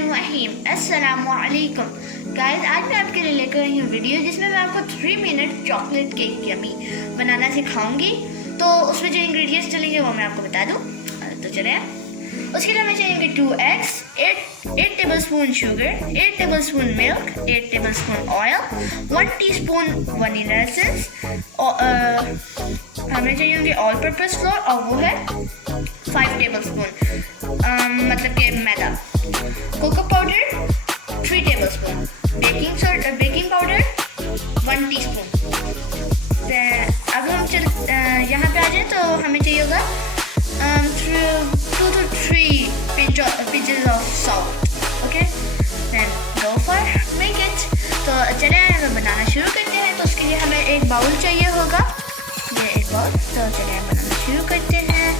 बिस्मिल्लाहिर्रहमानिर्रहीम। अस्सलामुअलैकुम गाइस, आज मैं आपके लिए लेकर आई हूँ वीडियो जिसमें मैं आपको 3 मिनट चॉकलेट केक यमी बनाना सिखाऊंगी। तो उसमें जो इंग्रेडिएंट्स चलेंगे वो मैं आपको बता दूँ। तो चले, उसके लिए हमें चाहिए 2 eggs, 8 tablespoon sugar, 8 tablespoon milk, 8 tablespoon oil, 1 teaspoon vanilla essence, हमें चाहिए होंगे ऑल पर्पस फ्लोर और वो है 5 टेबलस्पून मतलब कि मैदा, cocoa powder 3 tablespoon, baking powder 1 teaspoon. अब हम यहाँ पे आ जाए तो हमें चाहिए होगा 2 to 3 pinches of salt. Okay, then go for make it. तो चले हम बनाना शुरू करते हैं। तो उसके लिए हमें एक बाउल चाहिए होगा, ये एक बाउल। तो चले हम बनाना शुरू करते हैं।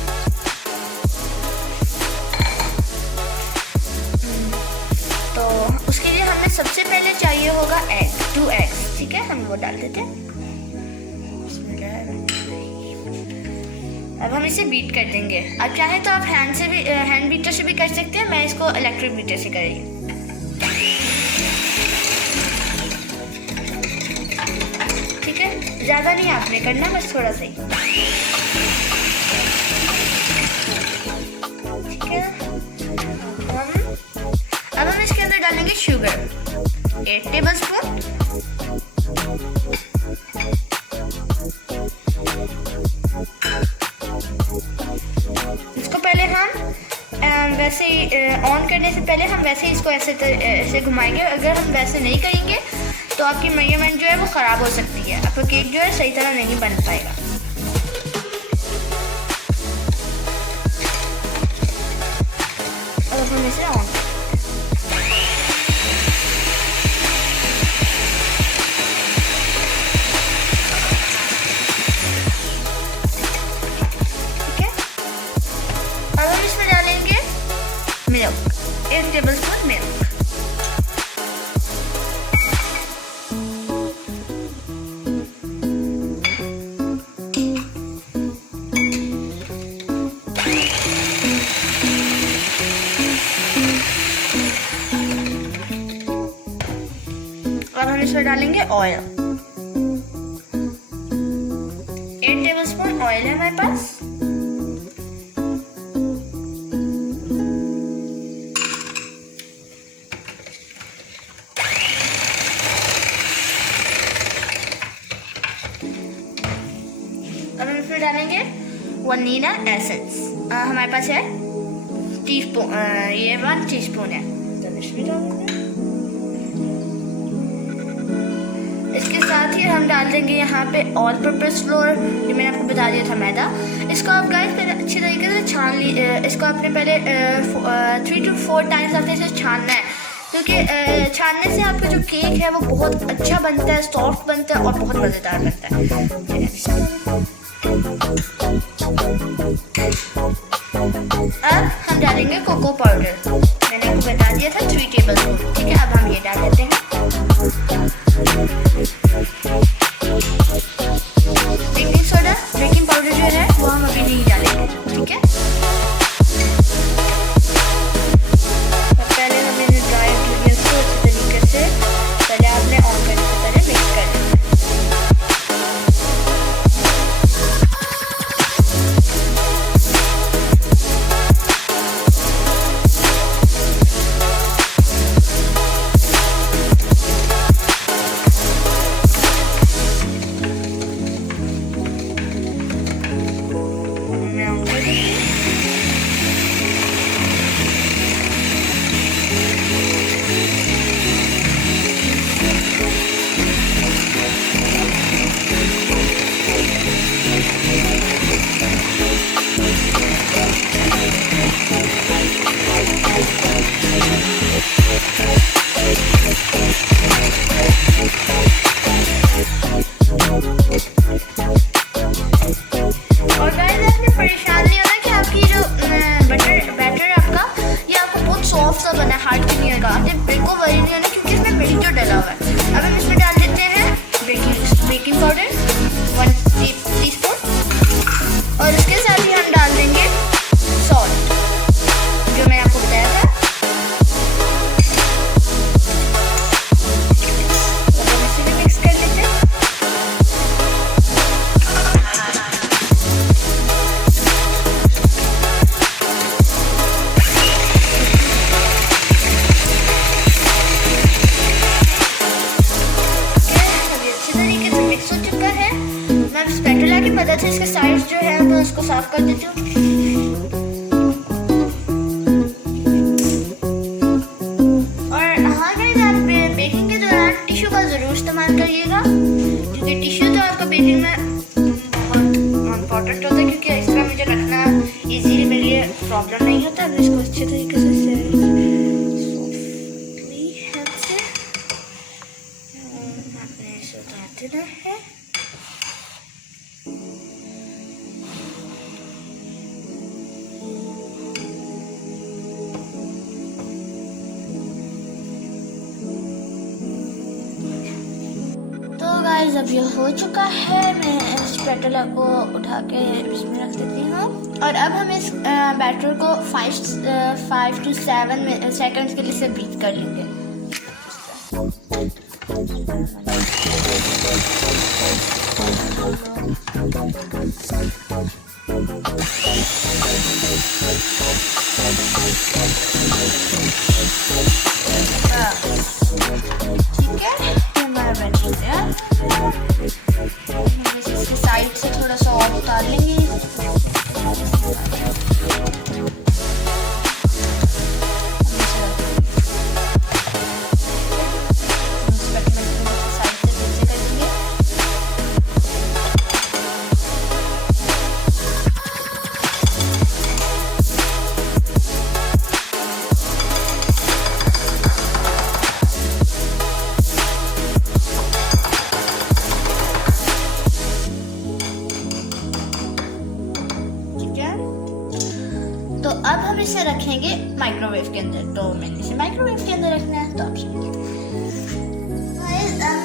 तो उसके लिए हमें सबसे पहले चाहिए होगा एग, 2 eggs। ठीक है, हम वो डाल देते हैं। अब हम इसे बीट कर देंगे। आप चाहें तो आप हैंड बीटर से भी कर सकते हैं, मैं इसको इलेक्ट्रिक बीटर से करेंगे। ठीक है, ज़्यादा नहीं आपने करना, बस थोड़ा सा ही। ठीक है, अब हम इसके अंदर डालेंगे शुगर 8 टेबलस्पून, वैसे ऑन करने से पहले हम वैसे ही इसको ऐसे घुमाएंगे। अगर हम वैसे नहीं करेंगे तो आपकी मेजरमेंट जो है वो ख़राब हो सकती है, आपका केक जो है सही तरह नहीं बन पाएगा। अब हम इसे ऑन मिल्क 1 टेबलस्पून मिल्क। और हम इसमें डालेंगे ऑयल, 8 टेबलस्पून ऑयल है हमारे पास। अब हम इसमें डालेंगे वनीला एसेंस, हमारे पास है टीस्पून, ये 1 टीस्पून है। तो इसमें डालेंगे। इसके साथ ही हम डाल देंगे यहाँ पे ऑल पर्पस फ्लोर, जो मैंने आपको बता दिया था मैदा। इसको आप गाइस पहले अच्छी तरीके से छान लीजिए। इसको आपने पहले 3 to 4 टाइम्स आपने इसे छानना है, क्योंकि छानने से आपका जो केक है वो बहुत अच्छा बनता है, सॉफ्ट बनता है और बहुत मज़ेदार बनता है। अब हम डालेंगे कोको पाउडर, मैंने आपको बता दिया था 3 टेबलस्पून। ठीक है, अब हम ये डाल देते हैं। बेकिंग पाउडर जो है वो हम अभी नहीं डालेंगे। ठीक है, पहले हमें ड्राई इंग्रेडिएंट्स को अच्छे तरीके से पहले आपने ऑन करने से पहले मिक्स कर देना। और गाइस, आपने परेशान नहीं होना कि आपकी जो बैटर आपका ये आपको बहुत सॉफ्ट सा बना है, हार्ड नहीं होगा। आपने बिल्कुल वरी नहीं होना, क्योंकि इसमें मिल्क जो डला हुआ है। अब हम इसमें डाल देते हैं बेकिंग पाउडर 1 टीस्पून, और इसके साथ ही हम डाल देंगे सॉल्ट, जो मैंने आपको बताया था। स्पैटुला की मदद से इसके साइड्स जो है मैं उसको साफ कर देती हूँ। और हाँ गाइस, आप बेकिंग के दौरान टिश्यू का ज़रूर इस्तेमाल करिएगा, क्योंकि टिश्यू तो आपका बेकिंग में बहुत इम्पोर्टेंट होता है, क्योंकि इस तरह मुझे रखना इजीली मेरे लिए प्रॉब्लम नहीं होता। मैं इसको अच्छे तरीके से देना है। तो गाइस अब ये हो चुका है, मैं इस स्पैटुला को उठा के इसमें रख देती हूँ। और अब हम इस बैटर को 5 to 7 सेकंड्स के लिए से बीट कर लेंगे। ठीक है, ये हमारा बैटर है। इसके साइड से थोड़ा सा और उतार लेंगे। तो अब हम इसे रखेंगे माइक्रोवेव के अंदर। तो मैंने इसे माइक्रोवेव के अंदर रखना है, तो आप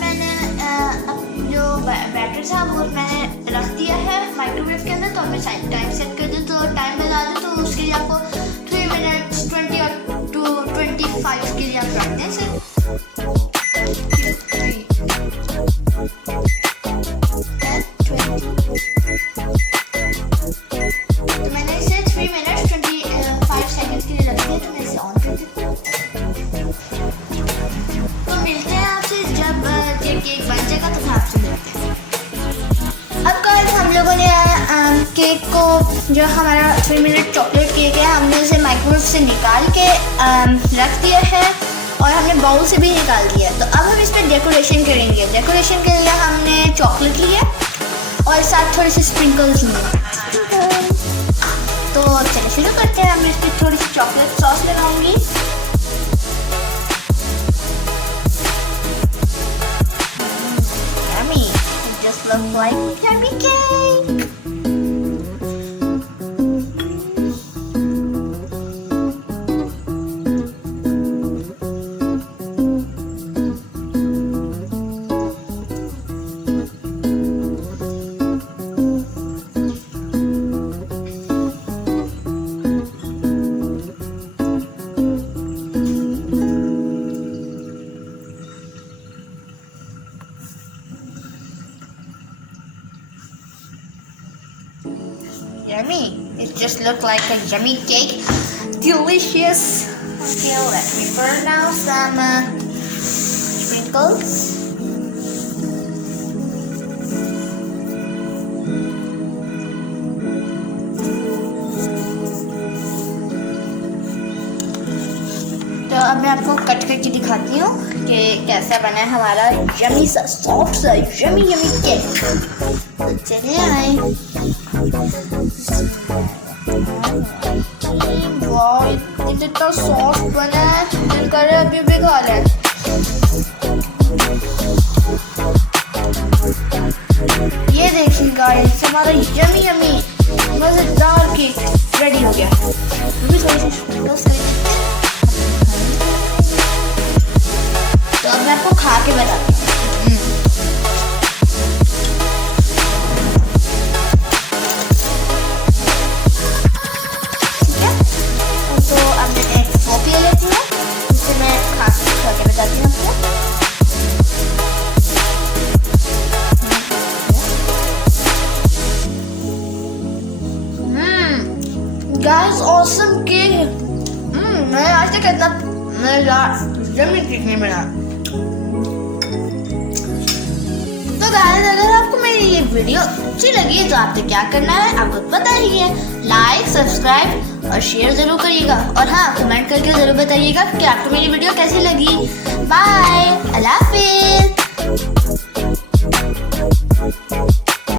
मैंने जो बैटर था वो मैंने रख दिया है माइक्रोवेव के अंदर। तो मैं टाइम सेट कर दूँ, तो टाइम बता दूँ, तो उसके लिए आपको 3 मिनट्स 20 to 25 के लिए आप रख दें इसे। तो मैंने इसे 3 मिनट्स 25 सेकंड्स के लिए रख दिया। तो मैं इसे ऑन कर देती हूँ। तो मिलते हैं आपसे जब ये केक बन जाएगा, तो आपसे मिलते हैं। अब गाइस हम लोगों ने केक को, जो हमारा 3 मिनट चॉकलेट केक है, हमने उसे माइक्रोवेव से निकाल के रख दिया है, और हमने बाउल से भी निकाल दिया। तो अब हम इस पर डेकोरेशन करेंगे। डेकोरेशन के लिए हमने चॉकलेट ली है और साथ थोड़ी सी स्प्रिंकल्स लिए। तो चलिए शुरू करते हैं। मैं इस पर थोड़ी सी चॉकलेट सॉस लगाऊंगी। Yummy! It just looks like yummy cake. Yummy! It just looked like a yummy cake. Delicious. Okay, let me burn now some sprinkles. तो अब मैं आपको कट करके दिखाती हूँ कि कैसा बना है हमारा यमी सा सॉफ्ट सा यमी केक। तो चलिए आए। वाह, इतना सॉफ्ट बना है, दिल कर रहा है अभी भी खा लें। ये देखिए गाइस, हमारा यमी मजेदार केक रेडी हो गया। अभी थोड़ी सी तो अब मैं आपको खा के बताती हूँ। ठीक है, तो अब मैं एक फोक ले लेती हूँ, जिससे मैं खा के बताती हूँ आपको। Guys awesome cake. मैं आज तक इतना मजेदार यम्मी केक नहीं बना। तो तो गाइस अगर आपको मेरी ये वीडियो अच्छी लगी तो आपने क्या करना है आपको पता ही है, लाइक सब्सक्राइब और शेयर जरूर करिएगा, और हाँ कमेंट करके जरूर बताइएगा कि आपको मेरी वीडियो कैसी लगी। बाय, अल्लाह हाफिज़।